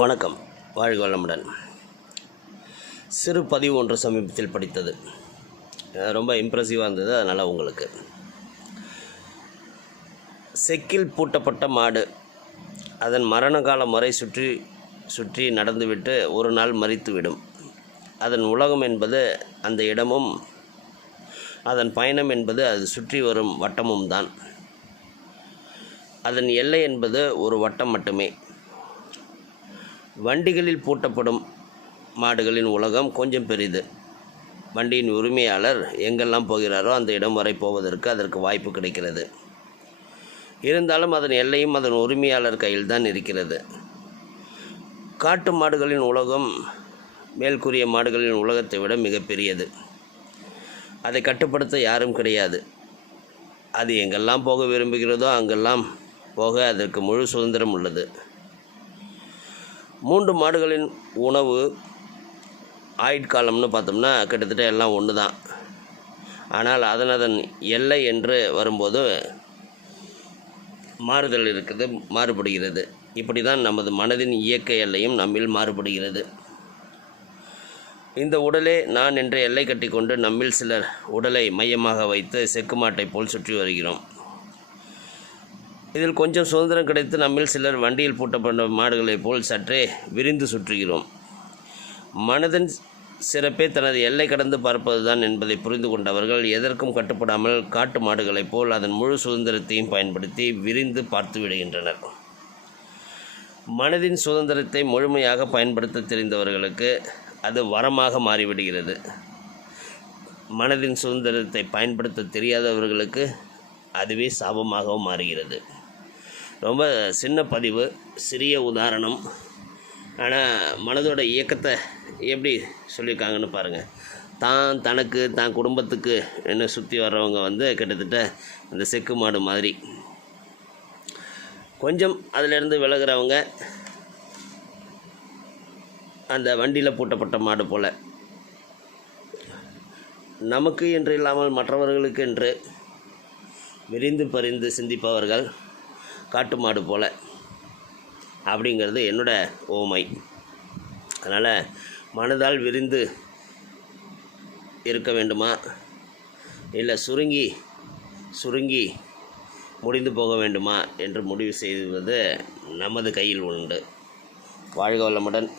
வணக்கம். வாழ்க வளமுடன். சிறு பதிவு ஒன்று சமீபத்தில் படித்தது. ரொம்ப இம்ப்ரெசிவாக இருந்தது அதனால் உங்களுக்கு. செக்கில் பூட்டப்பட்ட மாடு. அதன் மரண காலம் வரை சுற்றி சுற்றி நடந்துவிட்டு ஒரு நாள் மறித்துவிடும் அதன் உலகம் என்பது அந்த இடமும் அதன் பயணம் என்பது அது சுற்றி வரும் வட்டமும் தான் அதன் எல்லை என்பது ஒரு வட்டம் மட்டுமே. வண்டிகளில் பூட்டப்படும் மாடுகளின் உலகம் கொஞ்சம் பெரிது. வண்டியின் உரிமையாளர் எங்கெல்லாம் போகிறாரோ அந்த இடம் வரை போவதற்கு அதற்கு வாய்ப்பு கிடைக்கிறது. இருந்தாலும் அதன் எல்லையும் அதன் உரிமையாளர் கையில் தான் இருக்கிறது. காட்டு மாடுகளின் உலகம் மேல்கூறிய மாடுகளின் உலகத்தை விட மிகப்பெரியது அதை கட்டுப்படுத்த யாரும் கிடையாது. அது எங்கெல்லாம் போக விரும்புகிறதோ அங்கெல்லாம் போக அதற்கு முழு சுதந்திரம் உள்ளது. மூன்று மாடுகளின் உணவு ஆயுட்காலம்னு பார்த்தோம்னா கிட்டத்தட்ட எல்லாம் ஒன்று தான் ஆனால் அதன் அதன் எல்லை என்று வரும்போது மாறுதல் இருக்குது மாறுபடுகிறது. இப்படி தான் நமது மனதின் இயக்க எல்லையும் நம்மில் மாறுபடுகிறது. இந்த உடலே நான் என்ற எல்லை கட்டிக்கொண்டு நம்மில் சிலர் உடலை மையமாக வைத்து செக்குமாட்டை போல் சுற்றி வருகிறோம். இதில் கொஞ்சம் சுதந்திரம் கிடைத்து நம்மில் சிலர் வண்டியில் பூட்டப்பட்ட மாடுகளைப் போல் சற்றே விரிந்து சுற்றுகிறோம். மனதின் சிறப்பே தனது எல்லை கடந்து பார்ப்பதுதான் என்பதை புரிந்து கொண்டவர்கள் எதற்கும் கட்டுப்படாமல் காட்டு மாடுகளைப் போல் அதன் முழு சுதந்திரத்தையும் பயன்படுத்தி விரிந்து பார்த்து விடுகின்றனர். மனதின் சுதந்திரத்தை முழுமையாக பயன்படுத்த தெரிந்தவர்களுக்கு அது வரமாக மாறிவிடுகிறது. மனதின் சுதந்திரத்தை பயன்படுத்த தெரியாதவர்களுக்கு அதுவே சாபமாகவும் மாறுகிறது. ரொம்ப சின்ன பதிவு சிறிய உதாரணம். ஆனால் மனதோட இயக்கத்தை எப்படி சொல்லியிருக்காங்கன்னு பாருங்கள் தான் தனக்கு தான் குடும்பத்துக்கு என்ன சுற்றி வர்றவங்க வந்து கிட்டத்தட்ட இந்த செக்கு மாடு மாதிரி. கொஞ்சம் அதிலிருந்து விலகிறவங்க அந்த வண்டியில் பூட்டப்பட்ட மாடு போல். நமக்கு என்று இல்லாமல் மற்றவர்களுக்கு என்று விரிந்து பரிந்து சிந்திப்பவர்கள் காட்டு மாடு போல் அப்படிங்கிறது என்னோட ஓமை. அதனால் மனதால் விரிந்து இருக்க வேண்டுமா? இல்லை சுருங்கி சுருங்கி முடிந்து போக வேண்டுமா? என்று முடிவு செய்வது நமது கையில் உண்டு. வாழ்க வளமுடன்.